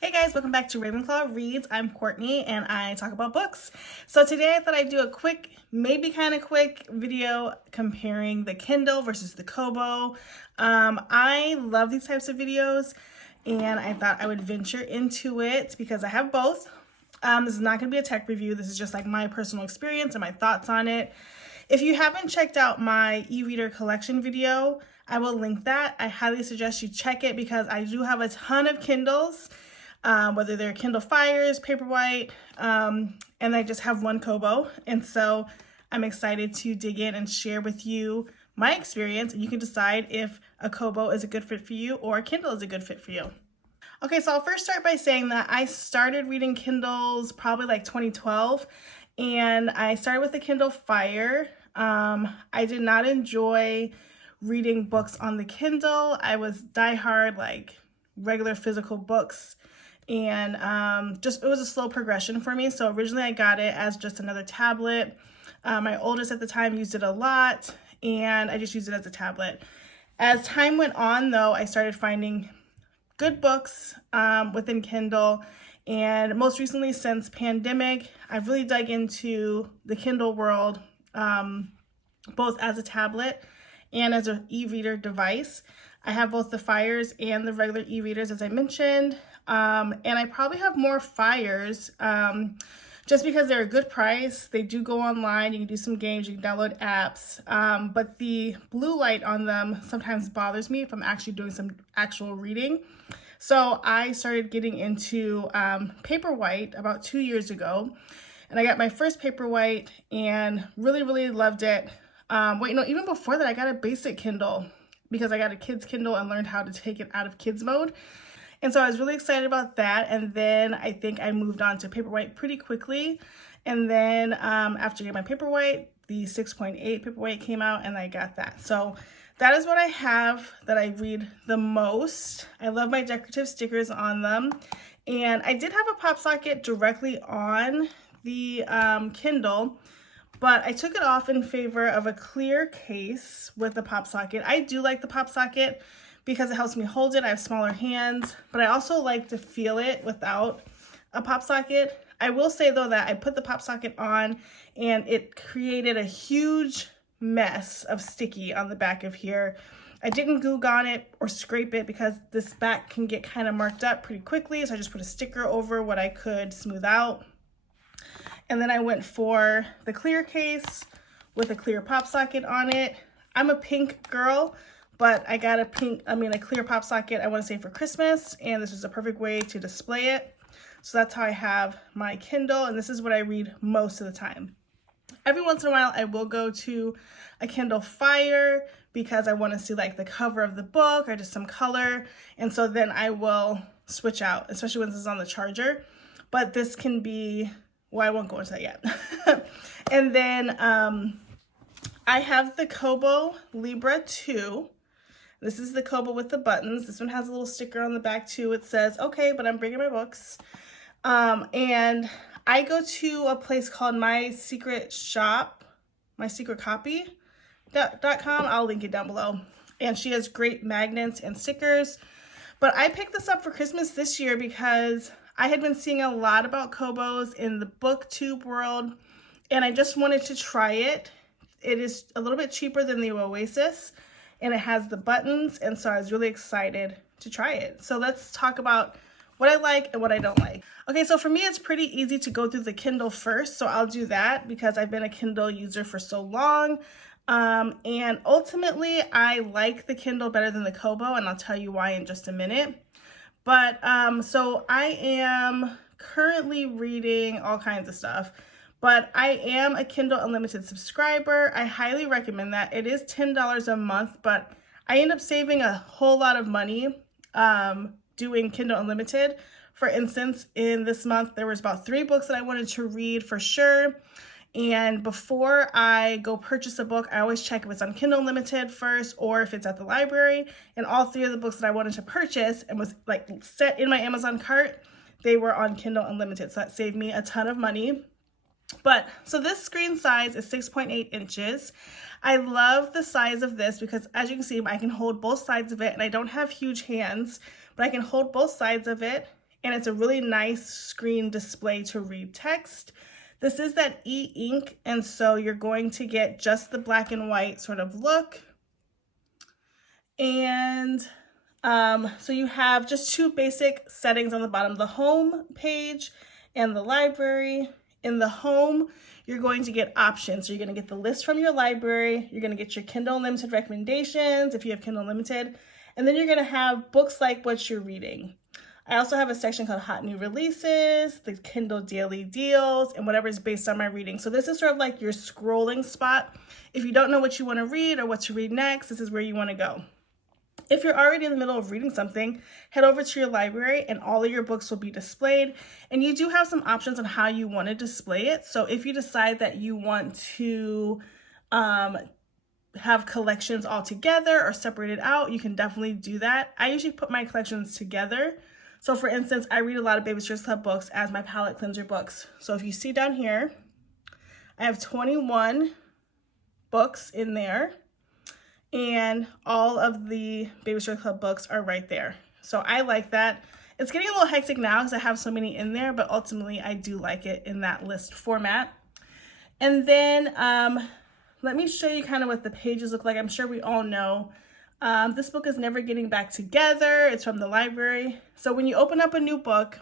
Hey guys, welcome back to Ravenclaw Reads. I'm Courtney and I talk about books. So today I thought I'd do a quick, maybe kind of quick video comparing the Kindle versus the Kobo. I love these types of videos and I thought I would venture into it because I have both. This is not going to be a tech review. This is just like my personal experience and my thoughts on it. If you haven't checked out my e-reader collection video, I will link that. I highly suggest you check it because I do have a ton of Kindles. Whether they're Kindle Fires, Paperwhite, and I just have one Kobo. And so I'm excited to dig in and share with you my experience, and you can decide if a Kobo is a good fit for you or a Kindle is a good fit for you. Okay, so I'll first start by saying that I started reading Kindles probably like 2012, and I started with the Kindle Fire. I did not enjoy reading books on the Kindle. I was diehard, like regular physical books. And it was a slow progression for me. So originally I got it as just another tablet. My oldest at the time used it a lot, and I just used it as a tablet. As time went on, though, I started finding good books within Kindle. And most recently, since pandemic, I've really dug into the Kindle world, both as a tablet and as an e-reader device. I have both the Fires and the regular e-readers, as I mentioned. And I probably have more Fires just because they're a good price. They do go online. You can do some games. You can download apps. But the blue light on them sometimes bothers me if I'm actually doing some actual reading. So I started getting into Paperwhite about 2 years ago. And I got my first Paperwhite and really, really loved it. Even before that, I got a basic Kindle because I got a kid's Kindle and learned how to take it out of kids mode. And so I was really excited about that. And then I think I moved on to Paperwhite pretty quickly. And then after getting my Paperwhite, the 6.8 Paperwhite came out and I got that. So that is what I have that I read the most. I love my decorative stickers on them. And I did have a pop socket directly on the Kindle, but I took it off in favor of a clear case with the pop socket. I do like the pop socket because it helps me hold it. I have smaller hands, but I also like to feel it without a pop socket. I will say though that I put the pop socket on and it created a huge mess of sticky on the back of here. I didn't glue on it or scrape it because this back can get kind of marked up pretty quickly. So I just put a sticker over what I could smooth out. And then I went for the clear case with a clear pop socket on it. I'm a pink girl, but I got a clear pop socket, I want to say for Christmas, and this is a perfect way to display it. So that's how I have my Kindle, and this is what I read most of the time. Every once in a while, I will go to a Kindle Fire because I want to see like the cover of the book or just some color, and so then I will switch out, especially when this is on the charger. But this can be, well, I won't go into that yet. And then I have the Kobo Libra 2. This is the Kobo with the buttons. This one has a little sticker on the back too. It says, okay, but I'm bringing my books. And I go to a place called My Secret Copy.com. I'll link it down below. And she has great magnets and stickers. But I picked this up for Christmas this year because I had been seeing a lot about Kobos in the booktube world, and I just wanted to try it. It is a little bit cheaper than the Oasis, and it has the buttons, and so I was really excited to try it. So let's talk about what I like and what I don't like. Okay, so for me, it's pretty easy to go through the Kindle first, so I'll do that because I've been a Kindle user for so long. And ultimately, I like the Kindle better than the Kobo, and I'll tell you why in just a minute. But so I am currently reading all kinds of stuff, but I am a Kindle Unlimited subscriber. I highly recommend that. It is $10 a month, but I end up saving a whole lot of money doing Kindle Unlimited. For instance, in this month, there was about 3 books that I wanted to read for sure. And before I go purchase a book, I always check if it's on Kindle Unlimited first or if it's at the library. And all 3 of the books that I wanted to purchase and was like set in my Amazon cart, they were on Kindle Unlimited. So that saved me a ton of money. But so this screen size is 6.8 inches. I love the size of this because as you can see, I can hold both sides of it, and I don't have huge hands, but I can hold both sides of it. and it's a really nice screen display to read text. This is that e-ink, and so you're going to get just the black and white sort of look. And so you have just two basic settings on the bottom, the home page and the library. In the home, you're going to get options. So you're going to get the list from your library. You're going to get your Kindle Unlimited recommendations if you have Kindle Unlimited. And then you're going to have books like what you're reading. I also have a section called Hot New Releases, the Kindle Daily Deals, and whatever is based on my reading. So this is sort of like your scrolling spot. If you don't know what you want to read or what to read next, this is where you want to go. If you're already in the middle of reading something, head over to your library and all of your books will be displayed. And you do have some options on how you want to display it. So if you decide that you want to have collections all together or separated out, you can definitely do that. I usually put my collections together. So for instance, I read a lot of Baby Sisters Club books as my palette cleanser books. So if you see down here, I have 21 books in there, and all of the Baby Sisters Club books are right there. So I like that. It's getting a little hectic now because I have so many in there, but ultimately I do like it in that list format. And then let me show you kind of what the pages look like. I'm sure we all know. This book is Never Getting Back Together. It's from the library. So when you open up a new book,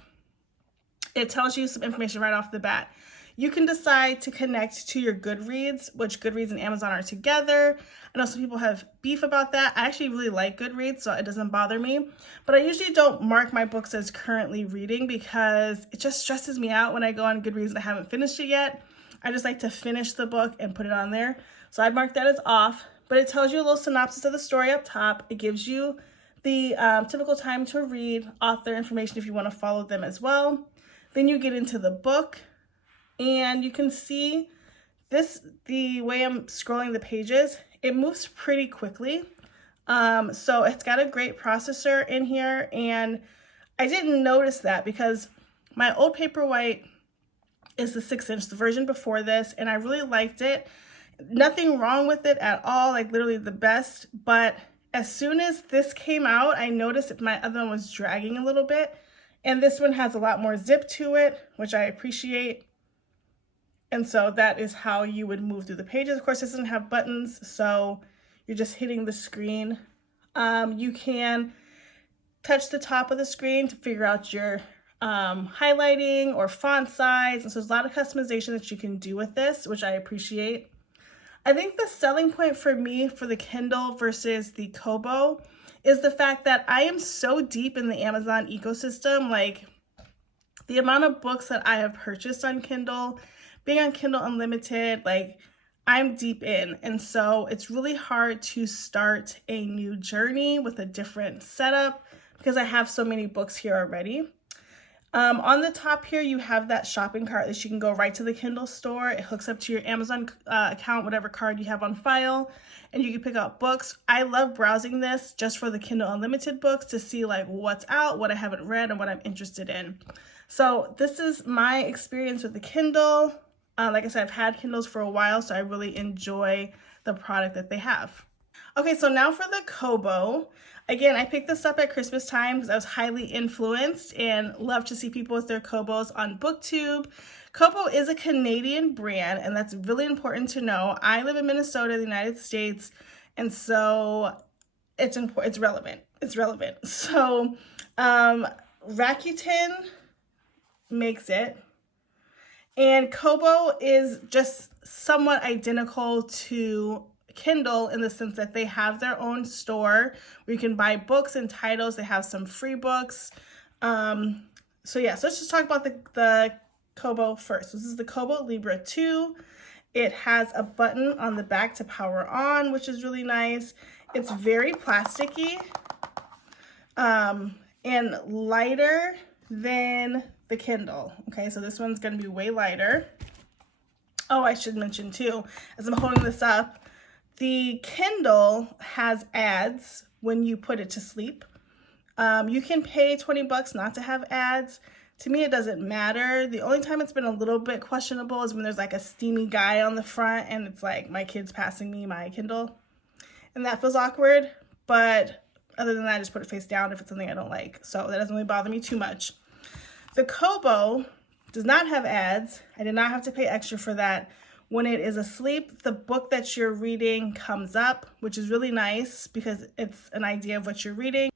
it tells you some information right off the bat. You can decide to connect to your Goodreads, which Goodreads and Amazon are together. I know some people have beef about that. I actually really like Goodreads, so it doesn't bother me. But I usually don't mark my books as currently reading because it just stresses me out when I go on Goodreads and I haven't finished it yet. I just like to finish the book and put it on there. So I'd mark that as off. But it tells you a little synopsis of the story up top. It gives you the typical time to read, author information if you want to follow them as well. Then you get into the book, and you can see this, the way I'm scrolling the pages, it moves pretty quickly. So it's got a great processor in here, and I didn't notice that because my old Paperwhite is the 6-inch, the version before this, and I really liked it. Nothing wrong with it at all, like literally the best, but as soon as this came out, I noticed that my other one was dragging a little bit, and this one has a lot more zip to it, which I appreciate. And so that is how you would move through the pages. Of course, this doesn't have buttons, so you're just hitting the screen. You can touch the top of the screen to figure out your highlighting or font size. And so there's a lot of customization that you can do with this, which I appreciate. I think the selling point for me for the Kindle versus the Kobo is the fact that I am so deep in the Amazon ecosystem. Like the amount of books that I have purchased on Kindle, being on Kindle Unlimited, like I'm deep in. And so it's really hard to start a new journey with a different setup because I have so many books here already. On the top here, you have that shopping cart that you can go right to the Kindle store. It hooks up to your Amazon account, whatever card you have on file, and you can pick out books. I love browsing this just for the Kindle Unlimited books to see like what's out, what I haven't read, and what I'm interested in. So this is my experience with the Kindle. Like I said, I've had Kindles for a while, so I really enjoy the product that they have. Okay, so now for the Kobo. Again, I picked this up at Christmas time because I was highly influenced and love to see people with their Kobos on BookTube. Kobo is a Canadian brand, and that's really important to know. I live in Minnesota, the United States, and so it's relevant. It's relevant. So Rakuten makes it, and Kobo is just somewhat identical to Kindle in the sense that they have their own store where you can buy books and titles. They have some free books. So yeah, so let's just talk about the Kobo first. This is the Kobo Libra 2. It has a button on the back to power on, which is really nice. It's very plasticky and lighter than the Kindle. Okay, so this one's going to be way lighter. Oh, I should mention too, as I'm holding this up, the Kindle has ads when you put it to sleep. You can pay $20 not to have ads. To me, it doesn't matter. The only time it's been a little bit questionable is when there's like a steamy guy on the front and it's like my kid's passing me my Kindle. And that feels awkward. But other than that, I just put it face down if it's something I don't like. So that doesn't really bother me too much. The Kobo does not have ads. I did not have to pay extra for that. When it is asleep, the book that you're reading comes up, which is really nice because it's an idea of what you're reading.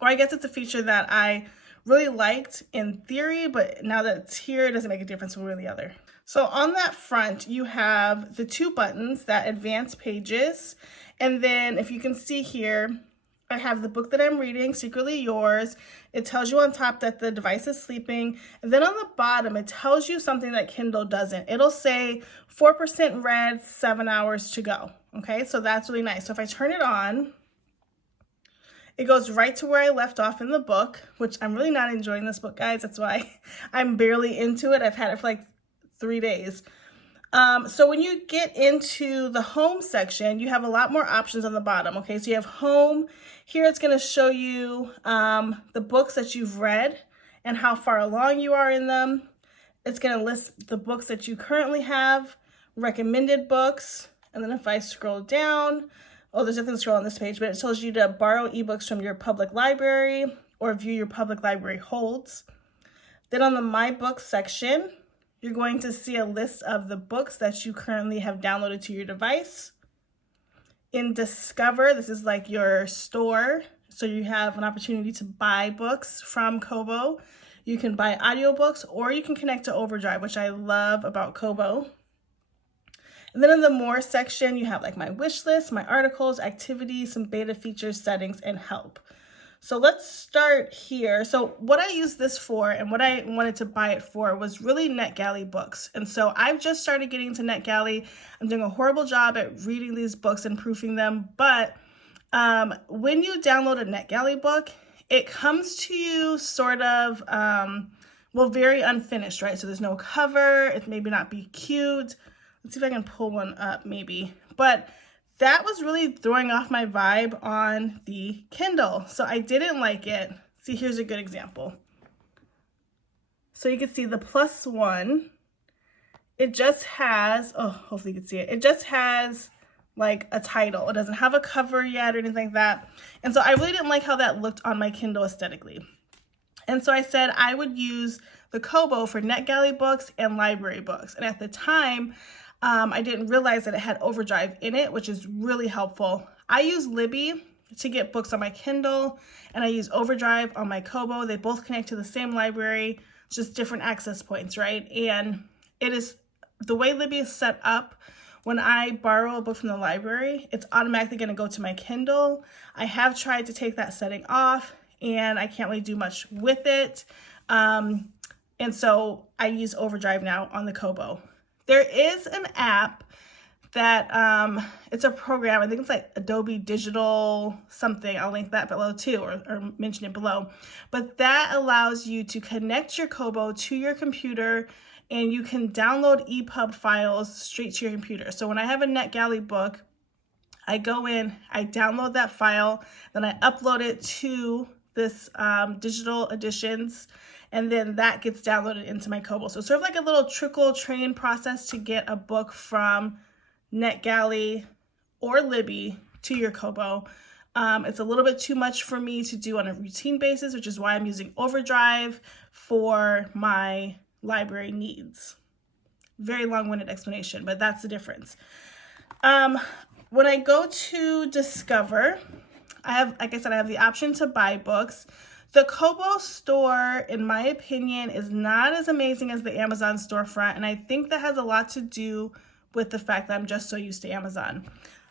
Or I guess it's a feature that I really liked in theory, but now that it's here, it doesn't make a difference one way or the other. So on that front, you have the 2 buttons that advance pages. And then if you can see here, I have the book that I'm reading, Secretly Yours. It tells you on top that the device is sleeping. And then on the bottom, it tells you something that Kindle doesn't. It'll say 4% read, 7 hours to go. Okay, so that's really nice. So if I turn it on, it goes right to where I left off in the book, which I'm really not enjoying this book, guys. That's why I'm barely into it. I've had it for like 3 days. So when you get into the home section, you have a lot more options on the bottom. Okay, so you have home. Here it's going to show you the books that you've read and how far along you are in them. It's going to list the books that you currently have, recommended books, and then if I scroll down, oh, there's nothing to scroll on this page, but it tells you to borrow ebooks from your public library or view your public library holds. Then on the My Books section, you're going to see a list of the books that you currently have downloaded to your device. In Discover, this is like your store, so you have an opportunity to buy books from Kobo. You can buy audiobooks or you can connect to Overdrive, which I love about Kobo. And then in the More section, you have like my wish list, my articles, activities, some beta features, settings, and help. So let's start here. So what I used this for and what I wanted to buy it for was really NetGalley books. And so I've just started getting into NetGalley. I'm doing a horrible job at reading these books and proofing them. But when you download a NetGalley book, it comes to you sort of, well, very unfinished, right? So there's no cover. It maybe not be cute. Let's see if I can pull one up maybe. But that was really throwing off my vibe on the Kindle. So I didn't like it. See, here's a good example. So you can see the +1. It just has, oh, hopefully you can see it. It just has like a title. It doesn't have a cover yet or anything like that. And so I really didn't like how that looked on my Kindle aesthetically. And so I said I would use the Kobo for NetGalley books and library books. And at the time, I didn't realize that it had Overdrive in it, which is really helpful. I use Libby to get books on my Kindle, and I use Overdrive on my Kobo. They both connect to the same library, just different access points, right? And it is the way Libby is set up. When I borrow a book from the library, it's automatically going to go to my Kindle. I have tried to take that setting off, and I can't really do much with it. And so I use Overdrive now on the Kobo. There is an app that, it's a program, I think it's like Adobe Digital something, I'll link that below too, or mention it below. But that allows you to connect your Kobo to your computer, and you can download EPUB files straight to your computer. So when I have a NetGalley book, I go in, I download that file, then I upload it to this digital editions, and then that gets downloaded into my Kobo. So it's sort of like a little trickle train process to get a book from NetGalley or Libby to your Kobo. It's a little bit too much for me to do on a routine basis, which is why I'm using Overdrive for my library needs. Very long-winded explanation, but that's the difference. When I go to Discover, I have, like I said, I have the option to buy books. The Kobo store, in my opinion, is not as amazing as the Amazon storefront, and I think that has a lot to do with the fact that I'm just so used to Amazon.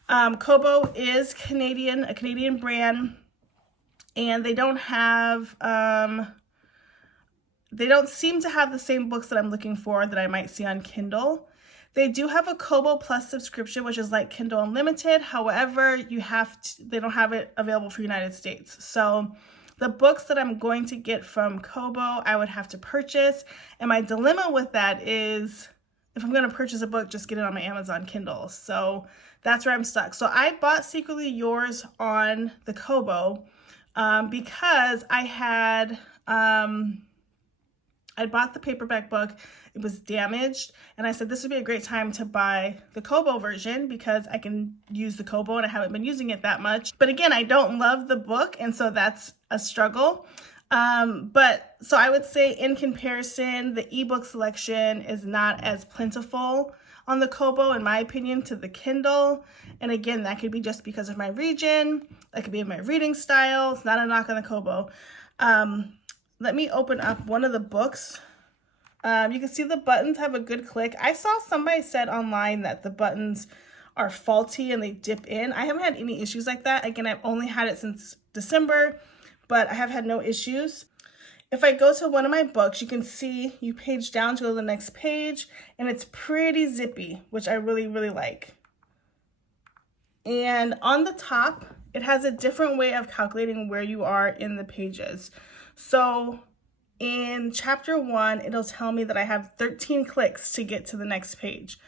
Kobo is Canadian, a Canadian brand, and they don't have, they don't seem to have the same books that I'm looking for that I might see on Kindle. They do have a Kobo Plus subscription, which is like Kindle Unlimited. However, they don't have it available for United States. So the books that I'm going to get from Kobo, I would have to purchase. And my dilemma with that is, if I'm going to purchase a book, just get it on my Amazon Kindle. So that's where I'm stuck. So I bought Secretly Yours on the Kobo because I had, I bought the paperback book. It was damaged, and I said this would be a great time to buy the Kobo version because I can use the Kobo and I haven't been using it that much. But again, I don't love the book, and so that's a struggle. But so I would say in comparison, the ebook selection is not as plentiful on the Kobo, in my opinion, to the Kindle. And again, that could be just because of my region. That could be my reading style. It's not a knock on the Kobo. Let me open up one of the books. You can see the buttons have a good click. I saw somebody said online that the buttons are faulty and they dip in. I haven't had any issues like that. Again, I've only had it since December, but I have had no issues. If I go to one of my books, you can see you page down to go to the next page, and it's pretty zippy, which I really, really like. And on the top, it has a different way of calculating where you are in the pages. So in chapter 1, it'll tell me that I have 13 clicks to get to the next page.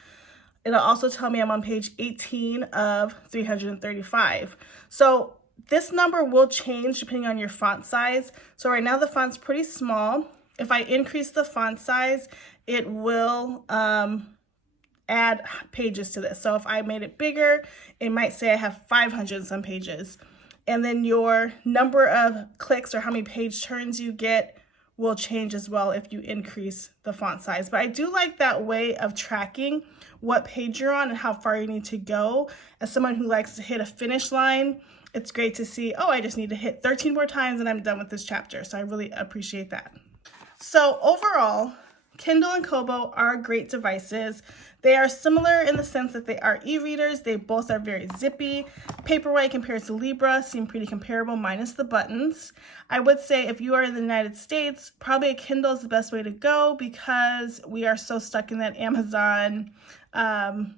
It'll also tell me I'm on page 18 of 335. So this number will change depending on your font size. So right now the font's pretty small. If I increase the font size, it will add pages to this. So if I made it bigger, it might say I have 500 some pages. And then your number of clicks or how many page turns you get will change as well if you increase the font size. But I do like that way of tracking what page you're on and how far you need to go. As someone who likes to hit a finish line, it's great to see, oh, I just need to hit 13 more times and I'm done with this chapter. So I really appreciate that. So overall, Kindle and Kobo are great devices. They are similar in the sense that they are e-readers. They both are very zippy. Paperweight compared to Libra seem pretty comparable minus the buttons. I would say if you are in the United States, probably a Kindle is the best way to go because we are so stuck in that Amazon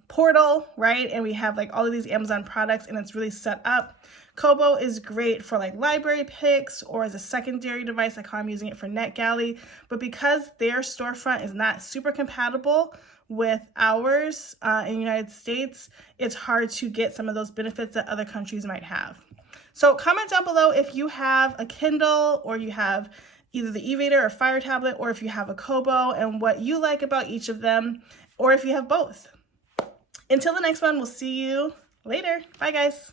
portal, right? And we have like all of these Amazon products and it's really set up. Kobo is great for like library picks or as a secondary device, like how I'm using it for NetGalley. But because their storefront is not super compatible with ours in the United States, it's hard to get some of those benefits that other countries might have. So comment down below if you have a Kindle or you have either the e-reader or Fire tablet, or if you have a Kobo and what you like about each of them, or if you have both. Until the next one, we'll see you later. Bye guys.